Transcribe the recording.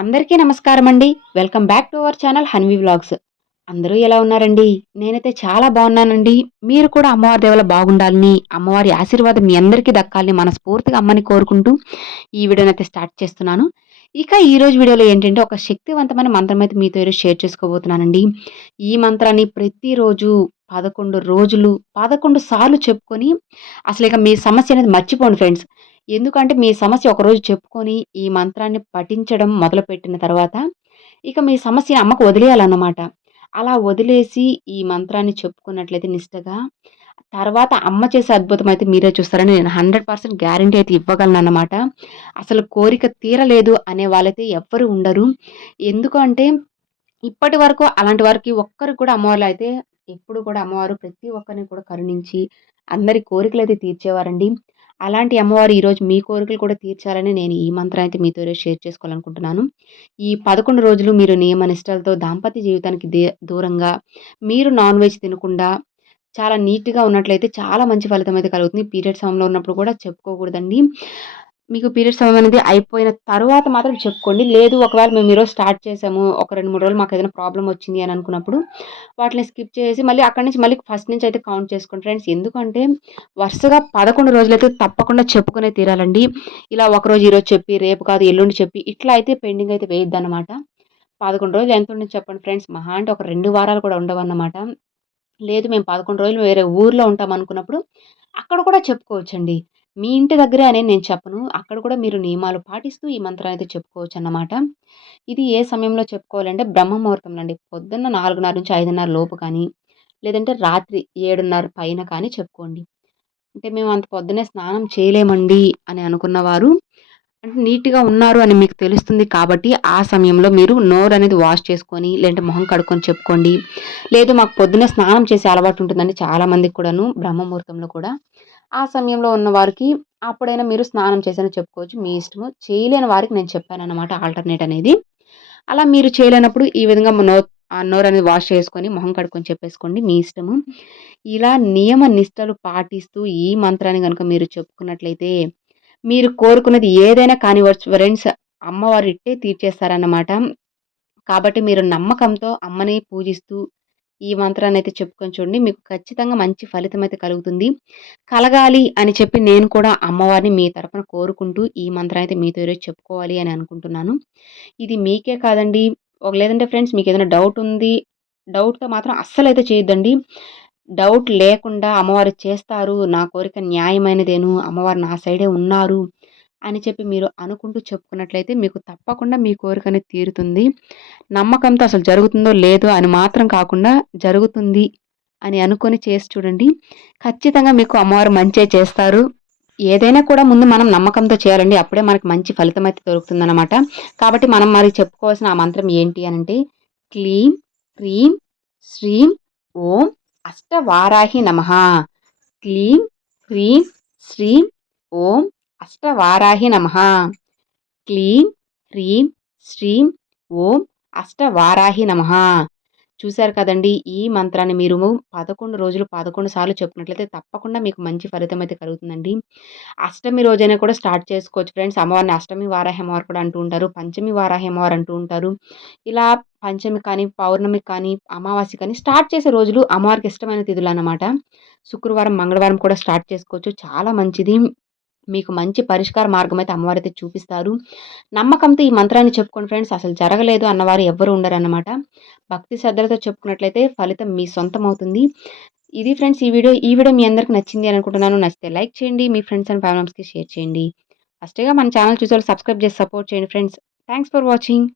అందరికీ నమస్కారం అండి. Welcome back to our channel Hanvi vlogs. అందరూ ఎలా ఉన్నారండి? నేనైతే చాలా బాగున్నానండి. మీరు కూడా అమ్మవారి దేవల బాగుండాలని అమ్మవారి ఆశీర్వాదం మీ అందరికీ దక్కాలని మనస్ఫూర్తిగా అమ్మని కోరుకుంటూ ఈ వీడియోని అయితే స్టార్ట్ చేస్తున్నాను. ఇక ఈ రోజు వీడియోలో ఏంటంటే ఒక శక్తివంతమైన మంత్రం అయితే మీతో ఈరోజు షేర్ చేసుకోబోతున్నానండి. ఈ మంత్రాన్ని ప్రతిరోజు పదకొండు రోజులు పదకొండు సార్లు చెప్పుకొని అసలు ఇక మీ సమస్య అనేది మర్చిపోండి ఫ్రెండ్స్. ఎందుకంటే మీ సమస్య ఒకరోజు చెప్పుకొని ఈ మంత్రాన్ని పఠించడం మొదలుపెట్టిన తర్వాత ఇక మీ సమస్య అమ్మకు వదిలేయాలన్నమాట. అలా వదిలేసి ఈ మంత్రాన్ని చెప్పుకున్నట్లయితే నిష్టగా తర్వాత అమ్మ చేసే అద్భుతం అయితే మీరే చూస్తారని నేను హండ్రెడ్ పర్సెంట్ గ్యారంటీ అయితే ఇవ్వగలను అనమాట అసలు కోరిక తీరలేదు అనే వాళ్ళైతే ఎవ్వరు ఉండరు. ఎందుకంటే ఇప్పటి వరకు అలాంటి వారికి ఒక్కరు కూడా అమ్మవారు అయితే ఎప్పుడు కూడా అమ్మవారు ప్రతి ఒక్కరిని కూడా కరుణించి అందరి కోరికలు అయితే తీర్చేవారండి. అలాంటి అమ్మవారు ఈరోజు మీ కోరికలు కూడా తీర్చాలని నేను ఈ మంత్రం అయితే మీతో షేర్ చేసుకోవాలనుకుంటున్నాను. ఈ పదకొండు రోజులు మీరు నియమ నిష్టలతో దాంపత్య జీవితానికి దూరంగా మీరు నాన్ వెజ్ తినకుండా చాలా నీట్గా ఉన్నట్లయితే చాలా మంచి ఫలితం అయితే కలుగుతుంది. పీరియడ్ సమయంలో ఉన్నప్పుడు కూడా చెప్పుకోకూడదండి. మీకు పీరియడ్ సమయం అనేది అయిపోయిన తర్వాత మాత్రం చెప్పుకోండి. లేదు ఒకవేళ మేము ఈరోజు స్టార్ట్ చేసాము ఒక రెండు మూడు రోజులు మాకు ఏదైనా ప్రాబ్లం వచ్చింది అని అనుకున్నప్పుడు వాటిని స్కిప్ చేసి మళ్ళీ అక్కడి నుంచి మళ్ళీ ఫస్ట్ నుంచి అయితే కౌంట్ చేసుకోండి. ఫ్రెండ్స్ ఎందుకంటే వరుసగా పదకొండు రోజులైతే తప్పకుండా చెప్పుకునే తీరాలండి. ఇలా ఒకరోజు ఈరోజు చెప్పి రేపు కాదు ఎల్లుండి చెప్పి ఇట్లా అయితే పెండింగ్ అయితే వేయద్దు అనమాట పదకొండు రోజులు ఎంత ఉండదు చెప్పండి ఫ్రెండ్స్. మహా అంటే ఒక రెండు వారాలు కూడా ఉండవన్నమాట. లేదు మేము పదకొండు రోజులు వేరే ఊర్లో ఉంటాం అనుకున్నప్పుడు అక్కడ కూడా చెప్పుకోవచ్చండి. మీ ఇంటి దగ్గరే అని నేను చెప్పను. అక్కడ కూడా మీరు నియమాలు పాటిస్తూ ఈ మంత్రం అయితే చెప్పుకోవచ్చు అన్నమాట ఇది ఏ సమయంలో చెప్పుకోవాలంటే బ్రహ్మ ముహూర్తంలో అండి పొద్దున్న నాలుగున్నర నుంచి ఐదున్నర లోపు కానీ లేదంటే రాత్రి ఏడున్నర పైన కానీ చెప్పుకోండి. అంటే మేము అంత పొద్దునే స్నానం చేయలేమండి అని అనుకున్నవారు అంటే నీట్గా ఉన్నారు అని మీకు తెలుస్తుంది కాబట్టి ఆ సమయంలో మీరు నోరు అనేది వాష్ చేసుకొని లేదంటే మొహం కడుక్కొని చెప్పుకోండి. లేదు మాకు పొద్దునే స్నానం చేసే అలవాటు ఉంటుందండి చాలామందికి కూడాను బ్రహ్మముహూర్తంలో కూడా. ఆ సమయంలో ఉన్న వారికి అప్పుడైనా మీరు స్నానం చేసైనా చెప్పుకోవచ్చు. మీ ఇష్టము. చేయలేని వారికి నేను చెప్పాను అనమాట ఆల్టర్నేట్ అనేది. అలా మీరు చేయలేనప్పుడు ఈ విధంగా నో నోరు అనేది వాష్ చేసుకొని మొహం కడుక్కొని చెప్పేసుకోండి. మీ ఇష్టము. ఇలా నియమ నిష్టలు పాటిస్తూ ఈ మంత్రాన్ని కనుక మీరు చెప్పుకున్నట్లయితే మీరు కోరుకున్నది ఏదైనా కానివచ్చు ఫ్రెండ్స్ అమ్మవారు ఇట్టే తీర్చేస్తారన్నమాట. కాబట్టి మీరు నమ్మకంతో అమ్మని పూజిస్తూ ఈ మంత్రాన్ని అయితే చెప్పుకొని చూడండి. మీకు ఖచ్చితంగా మంచి ఫలితం అయితే కలుగుతుంది. కలగాలి అని చెప్పి నేను కూడా అమ్మవారిని మీ తరఫున కోరుకుంటూ ఈ మంత్రం అయితే మీతో ఈరోజు చెప్పుకోవాలి అని అనుకుంటున్నాను. ఇది మీకే కాదండి. ఒక లేదంటే ఫ్రెండ్స్ మీకు ఏదైనా డౌట్ ఉంది డౌట్తో మాత్రం అస్సలు అయితే చేయొద్దండి. డౌట్ లేకుండా అమ్మవారు చేస్తారు. నా కోరిక న్యాయమైనదేను. అమ్మవారు నా సైడే ఉన్నారు. అని చెప్పి మీరు అనుకుంటూ చెప్పుకున్నట్లయితే మీకు తప్పకుండా మీ కోరిక అనేది తీరుతుంది. నమ్మకంతో అసలు జరుగుతుందో లేదో అని మాత్రం కాకుండా జరుగుతుంది అని అనుకొని చేసి చూడండి. ఖచ్చితంగా మీకు అమ్మవారు మంచే చేస్తారు. ఏదైనా కూడా ముందు మనం నమ్మకంతో చేయాలండి. అప్పుడే మనకి మంచి ఫలితం అయితే దొరుకుతుందన్నమాట. కాబట్టి మనం మరి చెప్పుకోవాల్సిన ఆ మంత్రం ఏంటి అని అంటే క్లీం క్రీం శ్రీం ఓం అష్టవారాహి నమ. క్లీం హ్రీం శ్రీం ఓం అష్టవారాహి నమ. క్లీం హ్రీం శ్రీం ఓం అష్టవారాహి నమ. చూశారు కదండి ఈ మంత్రాన్ని మీరు పదకొండు రోజులు పదకొండు సార్లు చెప్పుకున్నట్లయితే తప్పకుండా మీకు మంచి ఫలితం అయితే కలుగుతుందండి. అష్టమి రోజైనా కూడా స్టార్ట్ చేసుకోవచ్చు ఫ్రెండ్స్. అమ్మవారిని అష్టమి వారాహి అమ్మవారు కూడా అంటూ ఉంటారు పంచమి వారాహి అమ్మవారు అంటూ ఉంటారు. ఇలా పంచమి కానీ పౌర్ణమి కానీ అమావాస్య కానీ స్టార్ట్ చేసే రోజులు అమ్మవారికి ఇష్టమైన తిథులు అనమాట శుక్రవారం మంగళవారం కూడా స్టార్ట్ చేసుకోవచ్చు. చాలా మంచిది. మీకు మంచి పరిష్కార మార్గం అయితే అమ్మవారు అయితే చూపిస్తారు. నమ్మకంతో ఈ మంత్రాన్ని చెప్పుకోండి ఫ్రెండ్స్ అసలు జరగలేదు అన్నవారు ఎవ్వరు ఉండరన్నమాట. భక్తి శ్రద్ధలతో చెప్పుకున్నట్లయితే ఫలితం మీ సొంతం అవుతుంది ఇది ఫ్రెండ్స్ ఈ వీడియో ఈ వీడియో మీ అందరికి నచ్చింది అని అనుకుంటున్నాను. నచ్చితే లైక్ చేయండి మీ ఫ్రెండ్స్ అండ్ ఫ్యామిలీస్కి షేర్ చేయండి. ఫస్ట్గా మన ఛానల్ చూసే సబ్స్క్రైబ్ చేసి సపోర్ట్ చేయండి ఫ్రెండ్స్. Thanks for watching.